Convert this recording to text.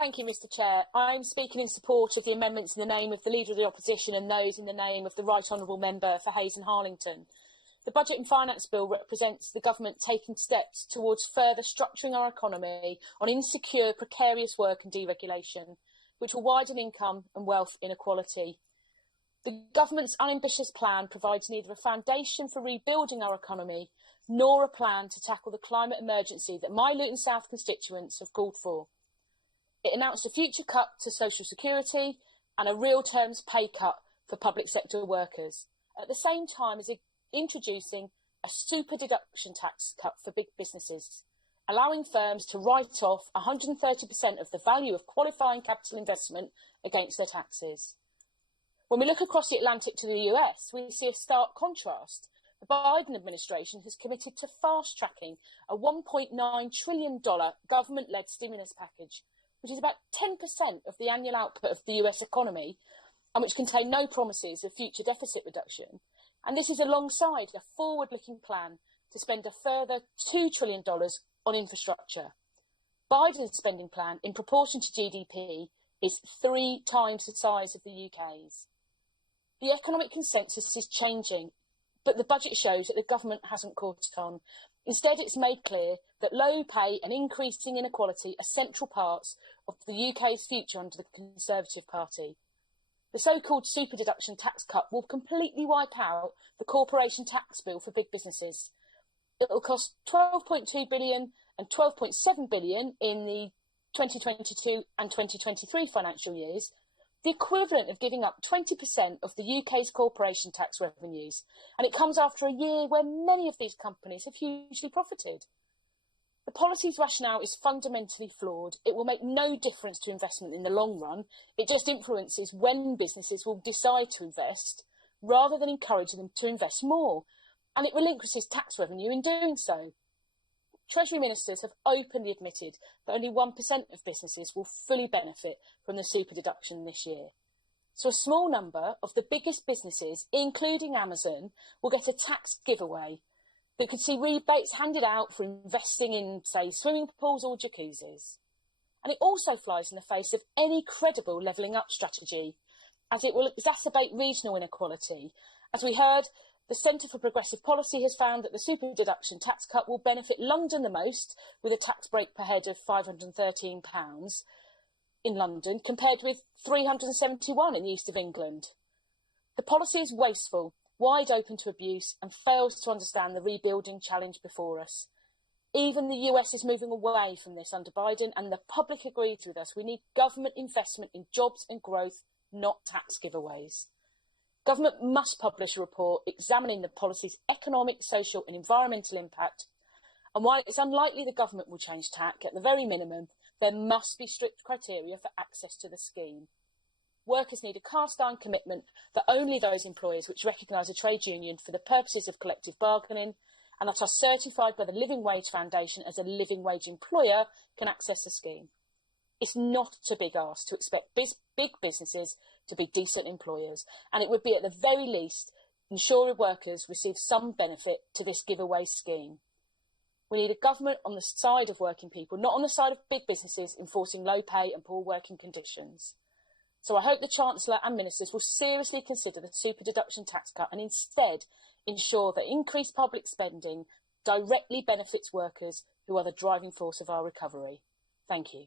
Thank you, Mr Chair. I'm speaking in support of the amendments in the name of the Leader of the Opposition and those in the name of the Right Honourable Member for Hayes and Harlington. The Budget and Finance Bill represents the government taking steps towards further structuring our economy on insecure, precarious work and deregulation, which will widen income and wealth inequality. The government's unambitious plan provides neither a foundation for rebuilding our economy nor a plan to tackle the climate emergency that my Luton South constituents have called for. It announced a future cut to social security and a real terms pay cut for public sector workers, at the same time as introducing a super deduction tax cut for big businesses, allowing firms to write off 130% of the value of qualifying capital investment against their taxes. When we look across the Atlantic to the US, we see a stark contrast. The Biden administration has committed to fast-tracking a $1.9 trillion government-led stimulus package, which is about 10% of the annual output of the US economy, and which contain no promises of future deficit reduction. And this is alongside a forward-looking plan to spend a further $2 trillion on infrastructure. Biden's spending plan, in proportion to GDP, is 3 times the size of the UK's. The economic consensus is changing, but the budget shows that the government hasn't caught on. Instead, it's made clear that low pay and increasing inequality are central parts of the UK's future under the Conservative Party. The so-called super deduction tax cut will completely wipe out the corporation tax bill for big businesses. It will cost £12.2 billion and £12.7 billion in the 2022 and 2023 financial years, the equivalent of giving up 20% of the UK's corporation tax revenues, and it comes after a year where many of these companies have hugely profited. The policy's rationale is fundamentally flawed. It will make no difference to investment in the long run. It just influences when businesses will decide to invest, rather than encouraging them to invest more, and it relinquishes tax revenue in doing so. Treasury ministers have openly admitted that only 1% of businesses will fully benefit from the super deduction this year. So a small number of the biggest businesses, including Amazon, will get a tax giveaway that could see rebates handed out for investing in, say, swimming pools or jacuzzis. And it also flies in the face of any credible levelling up strategy, as it will exacerbate regional inequality. As we heard, the Centre for Progressive Policy has found that the super deduction tax cut will benefit London the most, with a tax break per head of £513 in London, compared with £371 in the east of England. The policy is wasteful, wide open to abuse, and fails to understand the rebuilding challenge before us. Even the US is moving away from this under Biden, and the public agrees with us. We need government investment in jobs and growth, not tax giveaways. Government must publish a report examining the policy's economic, social and environmental impact, and while it's unlikely the government will change tack, at the very minimum, there must be strict criteria for access to the scheme. Workers need a cast-iron commitment that only those employers which recognise a trade union for the purposes of collective bargaining and that are certified by the Living Wage Foundation as a living wage employer can access the scheme. It's not a big ask to expect big businesses to be decent employers, and it would be at the very least ensure workers receive some benefit to this giveaway scheme. We need a government on the side of working people, not on the side of big businesses enforcing low pay and poor working conditions. So I hope the Chancellor and Ministers will seriously consider the super deduction tax cut and instead ensure that increased public spending directly benefits workers who are the driving force of our recovery. Thank you.